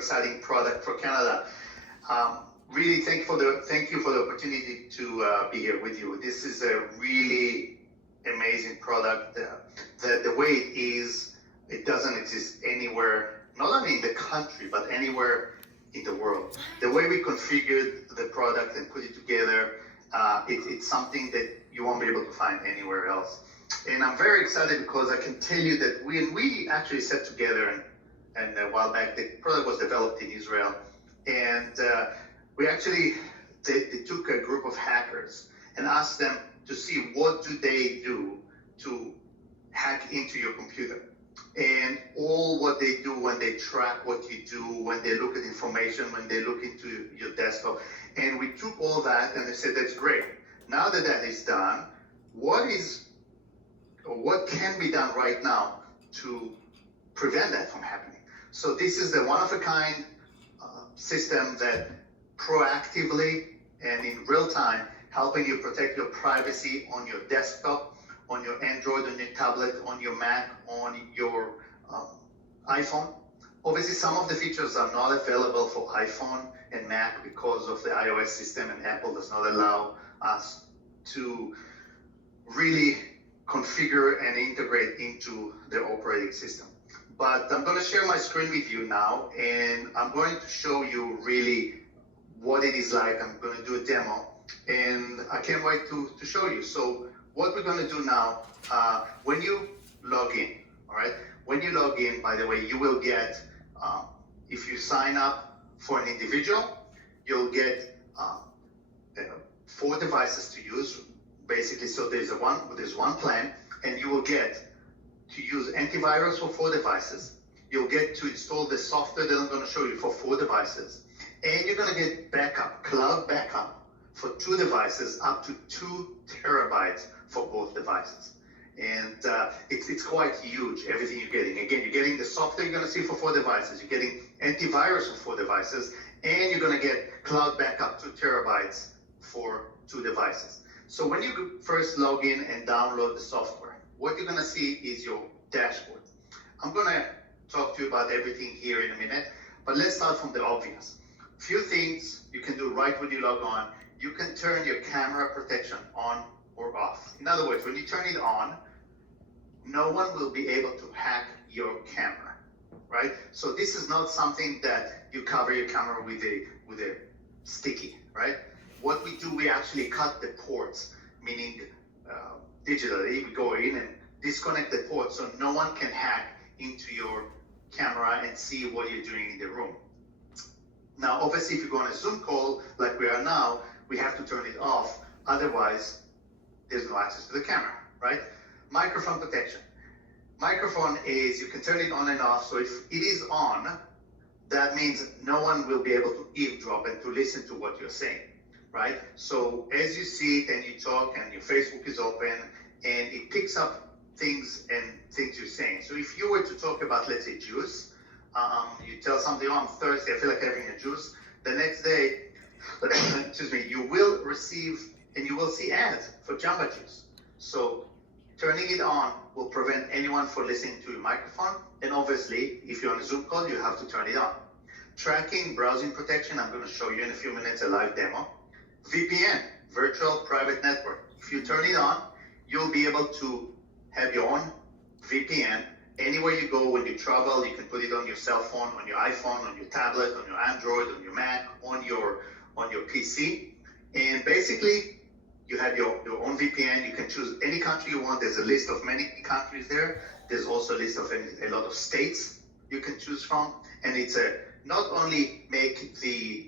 exciting product for Canada. Really thank you for the opportunity to be here with you. This is a really amazing product. The way it is, it doesn't exist anywhere, not only in the country, but anywhere in the world. The way we configured the product and put it together, it's something that you won't be able to find anywhere else. And I'm very excited because I can tell you that when we actually sat together and a while back, the product was developed in Israel, and they took a group of hackers and asked them to see what do they do to hack into your computer. And all what they do when they track what you do, when they look at information, when they look into your desktop. And we took all that and they said, that's great. Now that that is done, what can be done right now to prevent that from happening? So this is the one-of-a-kind system that proactively and in real time helping you protect your privacy on your desktop, on your Android, on your tablet, on your Mac, on your iPhone. Obviously, some of the features are not available for iPhone and Mac because of the iOS system, and Apple does not allow us to really configure and integrate into the operating system. But I'm going to share my screen with you now, and I'm going to show you really what it is like. I'm going to do a demo, and I can't wait to show you. So what we're going to do now, when you log in, all right? When you log in, by the way, you will get, if you sign up for an individual, you'll get 4 devices to use, basically. So there's one plan, and you will get to use antivirus for 4 devices. You'll get to install the software that I'm going to show you for 4 devices. And you're going to get backup, cloud backup for 2 devices, up to 2 terabytes for both devices. And it's quite huge, everything you're getting. Again, you're getting the software you're going to see for 4 devices. You're getting antivirus for 4 devices. And you're going to get cloud backup, 2 terabytes for 2 devices. So when you first log in and download the software, what you're going to see is your dashboard. I'm going to talk to you about everything here in a minute, but let's start from the obvious. Few things you can do right when you log on. You can turn your camera protection on or off. In other words, when you turn it on, no one will be able to hack your camera, right? So this is not something that you cover your camera with a sticky, right? What we do, we actually cut the ports, meaning digitally, we go in and disconnect the port so no one can hack into your camera and see what you're doing in the room. Now, obviously, if you go on a Zoom call like we are now, we have to turn it off. Otherwise, there's no access to the camera, right? Microphone protection. Microphone is, you can turn it on and off. So if it is on, that means no one will be able to eavesdrop and to listen to what you're saying, right? So as you see it and you talk and your Facebook is open and it picks up things you're saying. So if you were to talk about, let's say, juice, you tell somebody, oh, I'm thirsty, I feel like having a juice. The next day, excuse me, you will receive and you will see ads for Jamba Juice. So turning it on will prevent anyone from listening to your microphone. And obviously, if you're on a Zoom call, you have to turn it on. Tracking, browsing protection, I'm going to show you in a few minutes a live demo. VPN, virtual private network. If you turn it on, you'll be able to have your own VPN. Anywhere you go, when you travel, you can put it on your cell phone, on your iPhone, on your tablet, on your Android, on your Mac, on your PC. And basically, you have your own VPN. You can choose any country you want. There's a list of many countries there. There's also a list of a lot of states you can choose from. And it's not only make the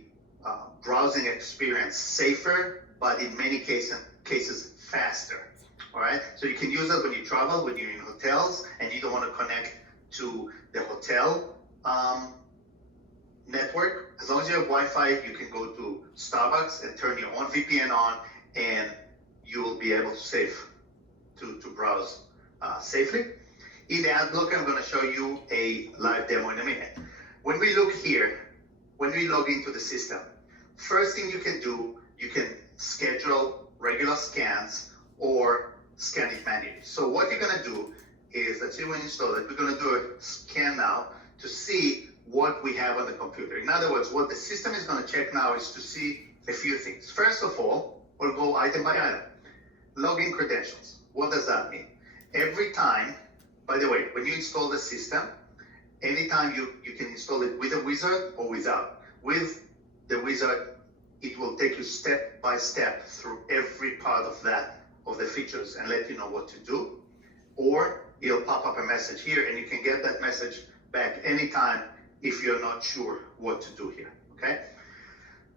browsing experience safer, but in many cases faster. All right, so you can use it when you travel, when you're in hotels and you don't want to connect to the hotel network. As long as you have Wi-Fi, you can go to Starbucks and turn your own VPN on, and you will be able to browse safely. In the ad blocker, I'm going to show you a live demo in a minute. When we look here, when we log into the system, first thing you can do, you can schedule regular scans or scan it manually. So what you're going to do is, let's see when you install it, we're going to do a scan now to see what we have on the computer. In other words, what the system is going to check now is to see a few things. First of all, we'll go item by item. Login credentials. What does that mean? Every time, by the way, when you install the system, anytime you can install it with a wizard or without. With the wizard, it will take you step by step through every part of the features and let you know what to do. Or it'll pop up a message here and you can get that message back anytime if you're not sure what to do here, okay?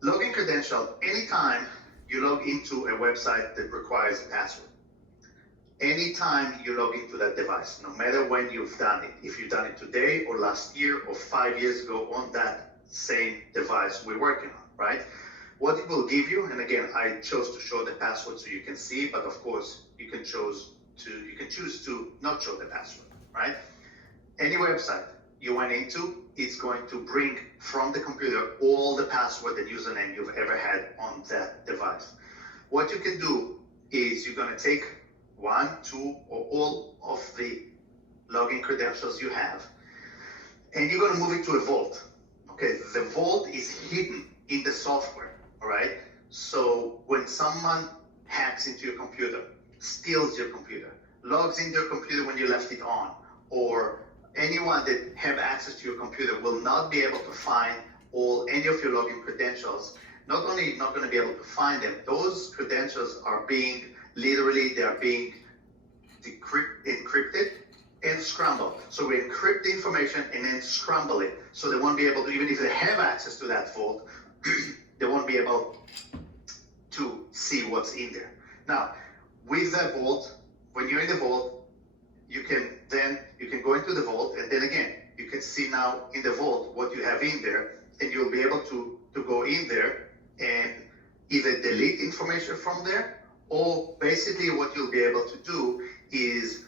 Login credential, anytime you log into a website that requires a password. Anytime you log into that device, no matter when you've done it, if you've done it today or last year or 5 years ago on that same device we're working on, right? What it will give you, and again, I chose to show the password so you can see, but of course you can choose to not show the password, right? Any website you went into, it's going to bring from the computer all the password and username you've ever had on that device. What you can do is you're going to take 1, 2, or all of the login credentials you have, and you're going to move it to a vault. Okay, the vault is hidden in the software, all right? So when someone hacks into your computer, steals your computer, logs into your computer when you left it on, or anyone that have access to your computer will not be able to find any of your login credentials. Not only not going to be able to find them, those credentials are being encrypted and scrambled. So we encrypt the information and then scramble it. So they won't be able to, even if they have access to that vault, they won't be able to see what's in there. Now, with that vault, when you're in the vault, you can go into the vault, and then again, you can see now in the vault what you have in there, and you'll be able to go in there and either delete information from there, or basically what you'll be able to do is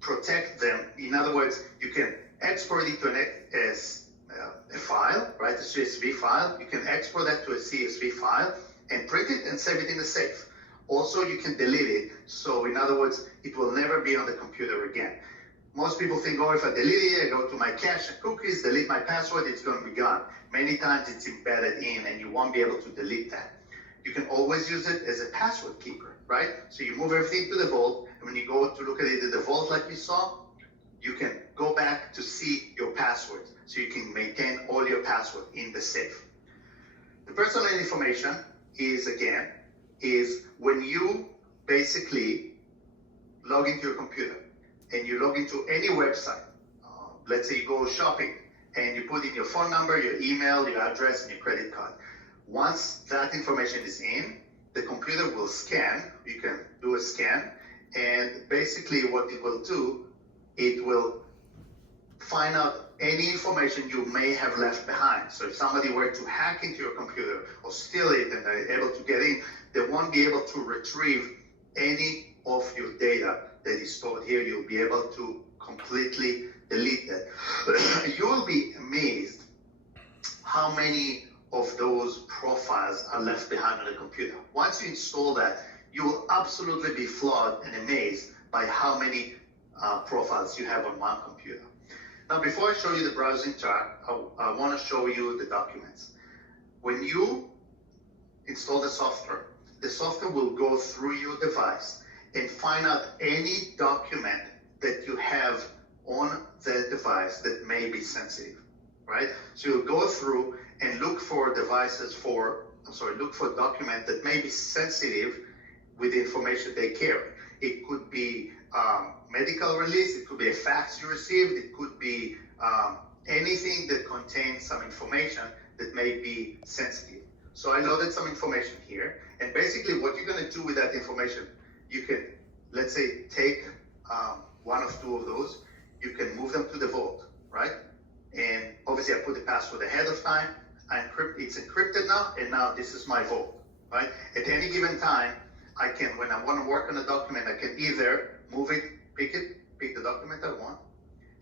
protect them. In other words, you can export it to a file, right, a CSV file. You can export that to a CSV file and print it and save it in the safe. Also, you can delete it. So in other words, it will never be on the computer again. Most people think, oh, if I delete it, I go to my cache and cookies, delete my password, it's going to be gone. Many times it's embedded in and you won't be able to delete that. You can always use it as a password keeper, right? So you move everything to the vault, and when you go to look at it in the vault like we saw, you can go back to see your password. So you can maintain all your password in the safe. The personal information is when you basically log into your computer and you log into any website. Let's say you go shopping and you put in your phone number, your email, your address, and your credit card. Once that information is in, the computer will scan. You can do a scan, and basically what it will do, it will find out any information you may have left behind. So if somebody were to hack into your computer or steal it and they're able to get in, they won't be able to retrieve any of your data that is stored here. You'll be able to completely delete that. You will be amazed how many of those profiles are left behind on the computer. Once you install that, you will absolutely be floored and amazed by how many profiles you have on one computer. Now, before I show you the browsing chart, I want to show you the documents. When you install the software will go through your device and find out any document that you have on that device that may be sensitive, right? So you'll go through and look for look for documents that may be sensitive with the information they carry. It could be medical release, it could be a fax you received, it could be anything that contains some information that may be sensitive. So I loaded some information here, and basically what you're going to do with that information, you can, let's say, take one of two of those, you can move them to the vault, right? And obviously I put the password ahead of time, it's encrypted now, and now this is my vault, right? At any given time, I can, when I want to work on a document, I can either move it, pick the document I want,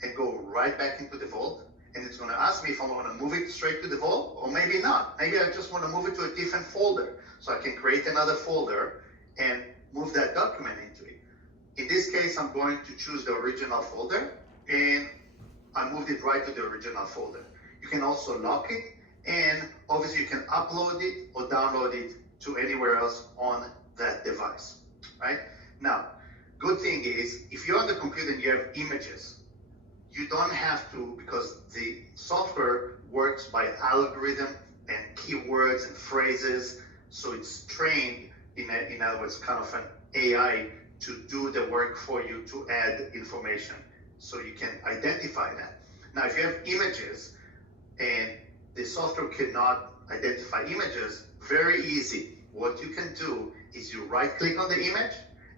and go right back into the vault, and it's going to ask me if I want to move it straight to the vault, or maybe not. Maybe I just want to move it to a different folder, so I can create another folder and move that document into it. In this case, I'm going to choose the original folder, and I moved it right to the original folder. You can also lock it, and obviously you can upload it or download it to anywhere else on that device, right? Now, good thing is, if you're on the computer and you have images, you don't have to, because the software works by algorithm and keywords and phrases, so it's trained, in other words, kind of an AI to do the work for you to add information, so you can identify that. Now, if you have images and the software cannot identify images, very easy. What you can do is you right-click on the image,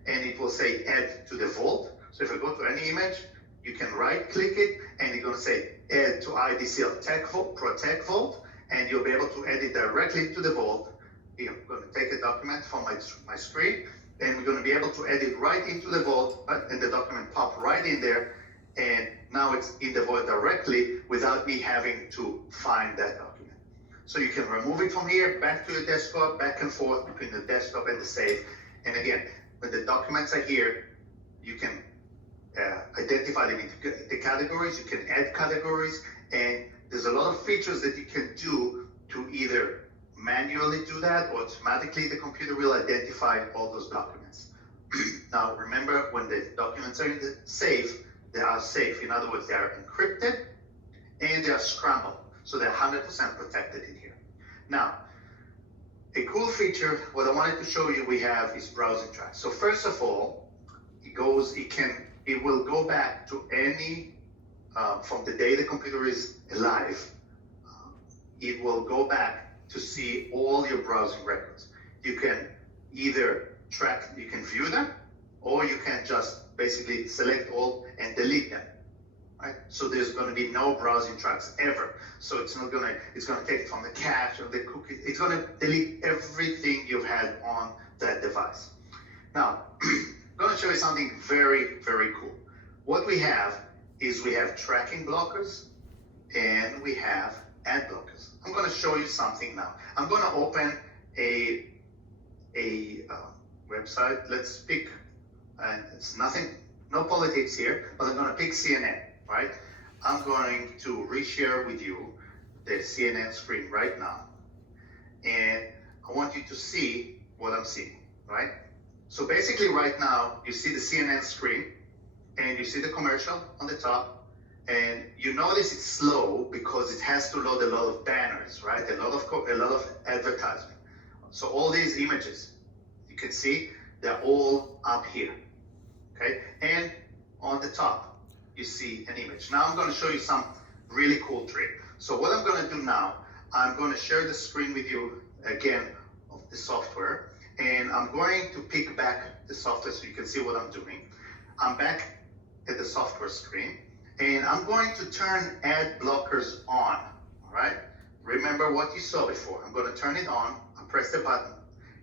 and it will say add to the vault. So if I go to any image, you can right-click it, and it's going to say add to IDSeal Protect Vault, and you'll be able to add it directly to the vault. Here, I'm going to take a document from my screen, and we're going to be able to add it right into the vault, and the document pop right in there, and now it's in the vault directly without me having to find that document. So you can remove it from here, back to the desktop, back and forth between the desktop and the safe. And again, when the documents are here, you can identify them into the categories, you can add categories, and there's a lot of features that you can do to either manually do that, or automatically the computer will identify all those documents. Now, remember, when the documents are in the safe, they are safe. In other words, they are encrypted and they are scrambled, so they're 100% protected in here. Now, a cool feature, what I wanted to show you we have is browsing tracks. So first of all, it will go back to any, from the day the computer is alive, it will go back to see all your browsing records. You can either you can view them, or you can just basically select all and delete them, right? So there's going to be no browsing tracks ever. So it's going to take it from the cache or the cookie. It's going to delete everything you've had on that device. Now, I'm going to show you something very, very cool. What we have is we have tracking blockers and we have ad blockers. I'm going to show you something now. I'm going to open a website. Let's pick, and it's nothing, no politics here, but I'm going to pick CNN, right? I'm going to reshare with you the CNN screen right now. And I want you to see what I'm seeing, right? So basically right now, you see the CNN screen, and you see the commercial on the top, and you notice it's slow because it has to load a lot of banners, right? A lot of advertisement. So all these images, you can see, they're all up here, okay? And on the top, you see an image. Now I'm going to show you some really cool trick. So what I'm going to do now, I'm going to share the screen with you again of the software, and I'm going to pick back the software so you can see what I'm doing. I'm back at the software screen, and I'm going to turn ad blockers on, all right? Remember what you saw before. I'm going to turn it on. I press the button.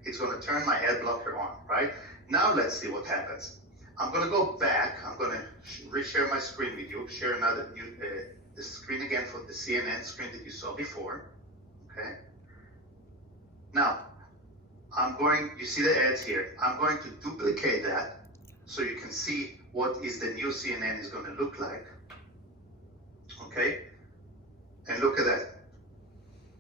It's going to turn my ad blocker on, right? Now let's see what happens. I'm going to go back. I'm going to reshare my screen with you, share another new, the screen again for the CNN screen that you saw before, okay? Now, you see the ads here. I'm going to duplicate that so you can see what is the new CNN is going to look like, okay? And look at that.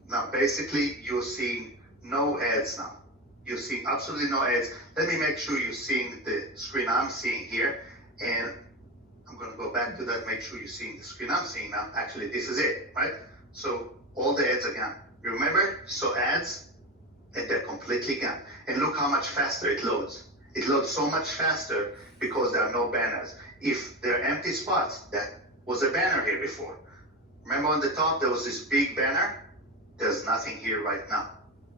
Now, basically, you're seeing no ads now. You're seeing absolutely no ads. Let me make sure you're seeing the screen I'm seeing here. And I'm going to go back to that, make sure you're seeing the screen I'm seeing now. Actually, this is it, right? So all the ads are gone. Remember, so ads, and they're completely gone. And look how much faster it loads. It loads so much faster because there are no banners. If there are empty spots, that was a banner here before. Remember on the top, there was this big banner? There's nothing here right now.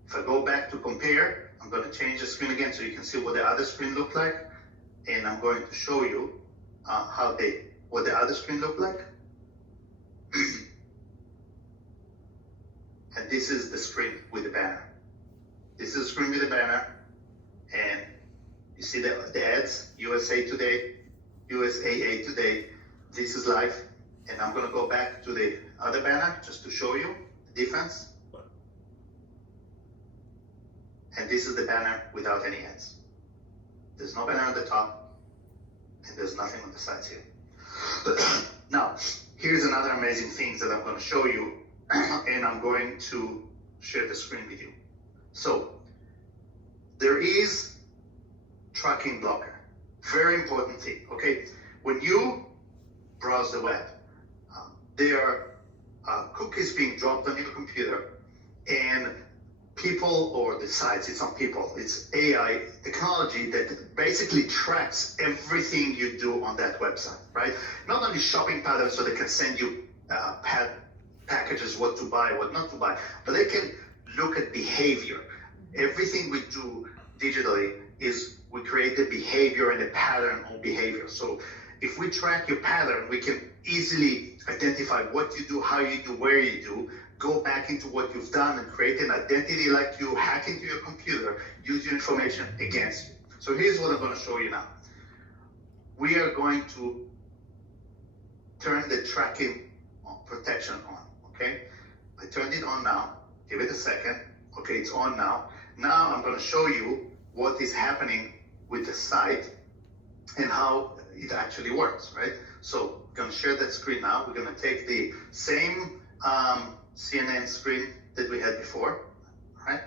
If I go back to compare, I'm going to change the screen again so you can see what the other screen looked like. And I'm going to show you what the other screen looked like. And this is the screen with the banner. This is the screen with the banner. And you see the ads, USA Today, USAA Today. This is live. And I'm going to go back to the other banner just to show you the difference. And this is the banner without any ads. There's no banner on the top, and there's nothing on the sides here. Now, here's another amazing thing that I'm going to show you, and I'm going to share the screen with you. So there is tracking blocker. Very important thing, okay? When you browse the web, there are cookies being dropped on your computer, and people, or the sites, it's not people, it's AI technology that basically tracks everything you do on that website, right? Not only shopping patterns, so they can send you packages, what to buy, what not to buy, but they can look at behavior. Everything we do digitally is we create a behavior and a pattern of behavior. So if we track your pattern, we can easily identify what you do, how you do, where you do, go back into what you've done and create an identity like you, hack into your computer, use your information against you. So here's what I'm going to show you now. We are going to turn the tracking protection on, okay? I turned it on now. Give it a second. Okay, it's on now. Now I'm going to show you what is happening with the site and how it actually works, right? So I'm going to share that screen now. We're going to take the same CNN screen that we had before, right?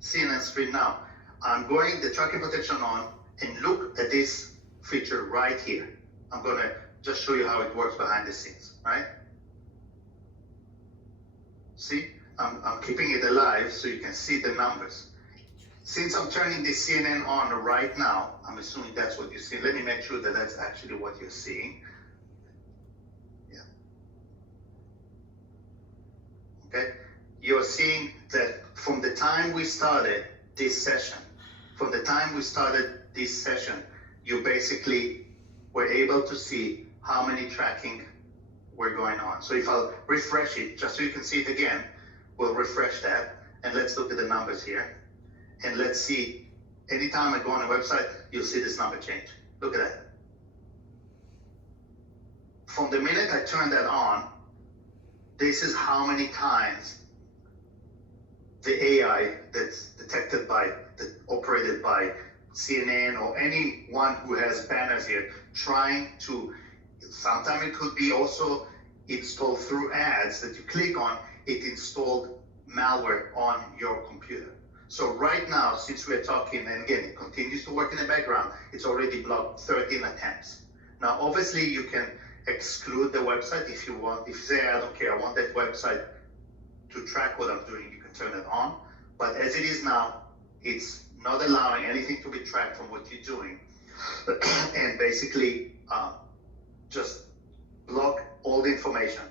CNN screen now. I'm going the tracking protection on, and look at this feature right here. I'm going to just show you how it works behind the scenes, right? See, I'm keeping it alive so you can see the numbers. Since I'm turning this CNN on right now, I'm assuming that's what you see. Let me make sure that that's actually what you're seeing. Yeah. Okay. You're seeing that from the time we started this session, you basically were able to see how many tracking were going on. So if I'll refresh it, just so you can see it again, we'll refresh that, and let's look at the numbers here. And let's see, anytime I go on a website, you'll see this number change. Look at that. From the minute I turn that on, this is how many times the AI that's detected by, that operated by CNN or anyone who has banners here, trying to, sometimes it could be also installed through ads that you click on, it installed malware on your computer. So right now, since we're talking, and again, it continues to work in the background, it's already blocked 13 attempts. Now, obviously, you can exclude the website if you want. If you say, I don't care, I want that website to track what I'm doing, you can turn it on. But as it is now, it's not allowing anything to be tracked from what you're doing. And basically, just block all the information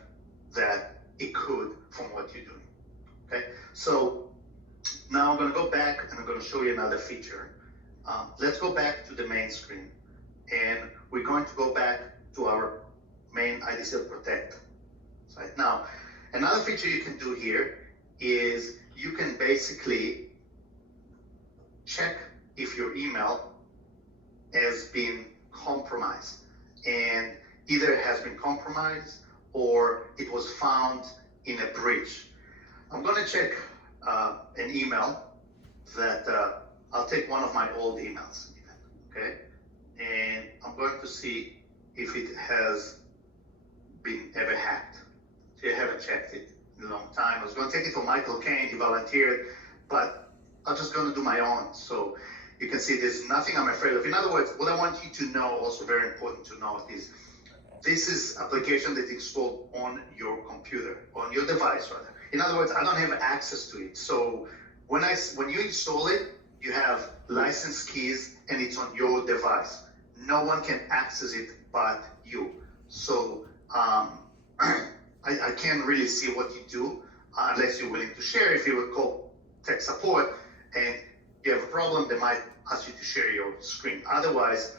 that it could from what you're doing, okay? So now I'm going to go back and I'm going to show you another feature. Let's go back to the main screen, and we're going to go back to our main IDSeal Protect site. Now, another feature you can do here is you can basically check if your email has been compromised, and either it has been compromised or it was found in a breach. I'm going to check an email that I'll take one of my old emails, okay? And I'm going to see if it has been ever hacked. So I haven't checked it in a long time. I was going to take it from Michael Kane, he volunteered, but I'm just going to do my own. So you can see there's nothing I'm afraid of. In other words, what I want you to know, also very important to note, is this is application that's installed on your computer, on your device rather. In other words, I don't have access to it. So when you install it, you have license keys and it's on your device. No one can access it but you. So I can't really see what you do unless you're willing to share. If you would call tech support and you have a problem, they might ask you to share your screen. Otherwise,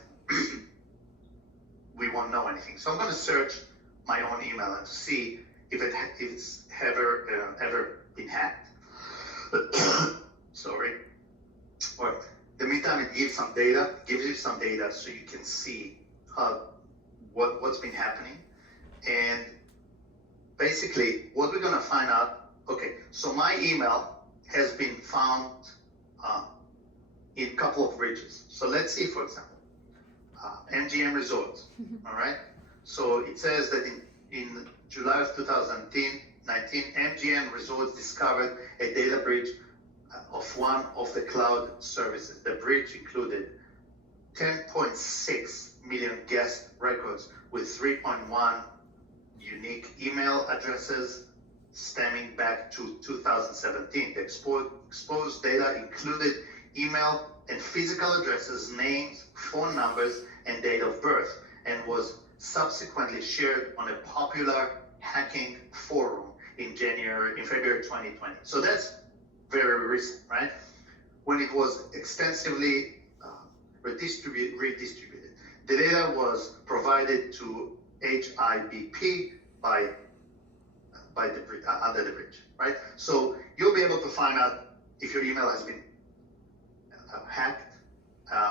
we won't know anything. So I'm going to search my own email and to see if it's ever been hacked. Sorry. All right. In the meantime, it gives you some data so you can see what's been happening. And basically, what we're going to find out, okay, so my email has been found in a couple of breaches. So let's see, for example, MGM Resorts, all right? So it says that in July of 2019, MGM Resorts discovered a data breach of one of the cloud services. The breach included 10.6 million guest records with 3.1 unique email addresses stemming back to 2017. The exposed data included email and physical addresses, names, phone numbers, and date of birth, and was subsequently shared on a popular hacking forum in February 2020. So that's very recent, right? When it was extensively redistributed. The data was provided to HIBP under the bridge, right? So you'll be able to find out if your email has been hacked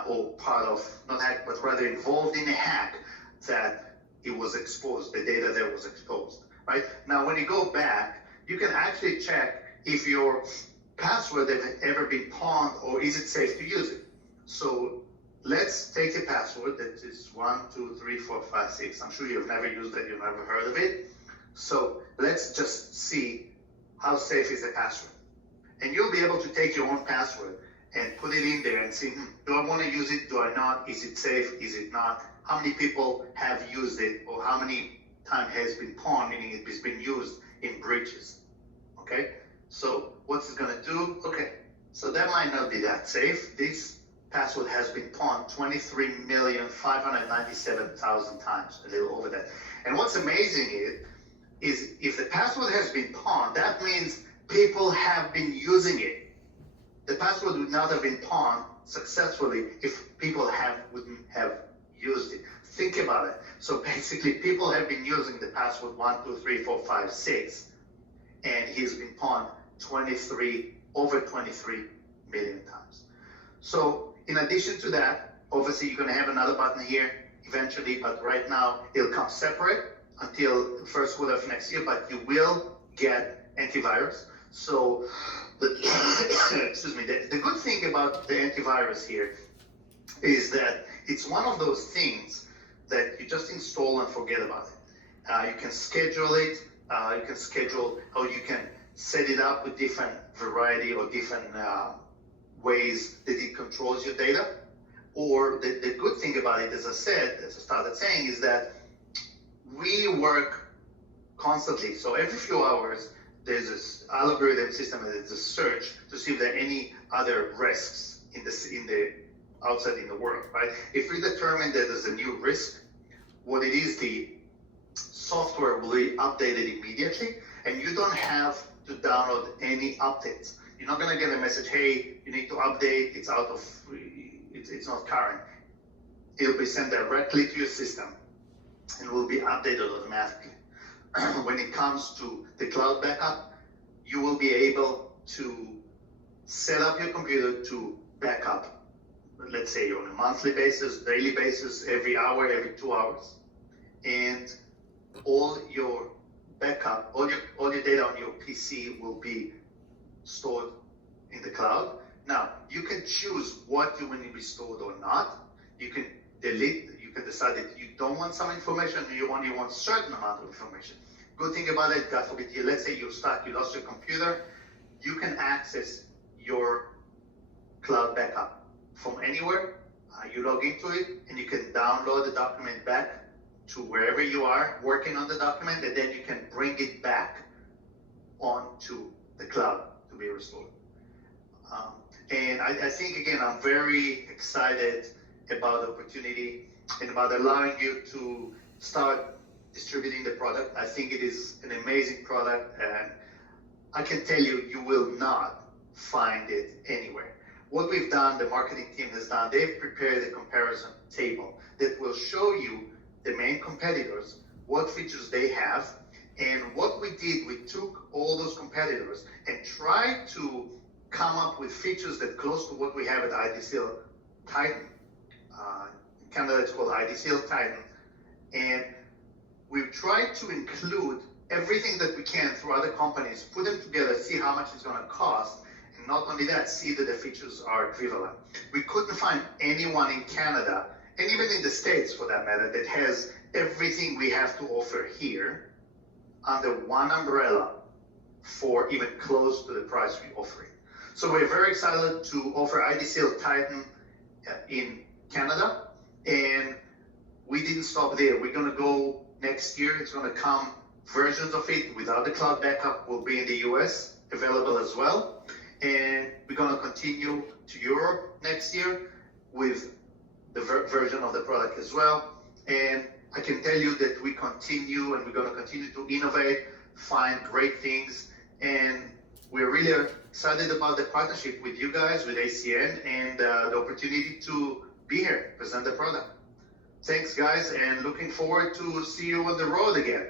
or part of, not hacked, but rather involved in a hack that it was exposed, the data there was exposed, right? Now, when you go back, you can actually check if your password has ever been pawned or is it safe to use it. So let's take a password that is 1, 2, 3, 4, 5, 6. I'm sure you've never used it, you've never heard of it. So let's just see how safe is the password. And you'll be able to take your own password and put it in there and see, do I want to use it? Do I not? Is it safe? Is it not? How many people have used it, or how many times has been pawned, meaning it has been used in breaches? Okay, so what's it going to do? Okay, so that might not be that safe. This password has been pawned 23,597,000 times, a little over that. And what's amazing is if the password has been pawned, that means people have been using it. The password would not have been pawned successfully if people wouldn't have used it. Think about it. So basically, people have been using the password 1, 2, 3, 4, 5, 6, and he's been pawned over 23 million times. So in addition to that, obviously you're going to have another button here eventually, but right now it'll come separate until the first quarter of next year, but you will get antivirus. So excuse me, the good thing about the antivirus here is that it's one of those things that you just install and forget about it. You can schedule it, or you can set it up with different variety or different ways that it controls your data. Or the good thing about it, as I started saying, is that we work constantly. So every few hours, there's this algorithm system, there's a search to see if there are any other risks outside in the world, right? If we determine that there's a new risk, what it is, the software will be updated immediately, and you don't have to download any updates. You're not going to get a message, hey, you need to update, it's not current. It'll be sent directly to your system and will be updated automatically. When it comes to the cloud backup, you will be able to set up your computer to back up, let's say on a monthly basis, daily basis, every hour, every 2 hours. And all your backup, all your data on your PC will be stored in the cloud. Now, you can choose what you want to be stored or not. You can delete, you can decide that you don't want some information, or you only want a certain amount of information. Good thing about it, God forbid, let's say you're stuck, you lost your computer, you can access your cloud backup from anywhere. You log into it, and you can download the document back to wherever you are working on the document, and then you can bring it back onto the cloud to be restored. And I think, again, I'm very excited about the opportunity and about allowing you to start distributing the product. I think it is an amazing product, and I can tell you, you will not find it anywhere. What we've done, the marketing team has done, they've prepared a comparison table that will show you the main competitors, what features they have, and what we did, we took all those competitors and tried to come up with features that close to what we have at IDSeal Titan. In Canada, it's called IDSeal Titan. And we've tried to include everything that we can through other companies, put them together, see how much it's going to cost, and not only that, see that the features are equivalent. We couldn't find anyone in Canada, and even in the States for that matter, that has everything we have to offer here under one umbrella for even close to the price we're offering. So we're very excited to offer IDSeal Titan in Canada, and we didn't stop there. We're going to go next year. It's going to come versions of it without the cloud backup will be in the US available as well, and we're going to continue to Europe next year with the version of the product as well. And I can tell you that we continue and we're going to continue to innovate, find great things, and we're really excited about the partnership with you guys, with ACN, and the opportunity to be here, present the product. Thanks, guys, and looking forward to see you on the road again.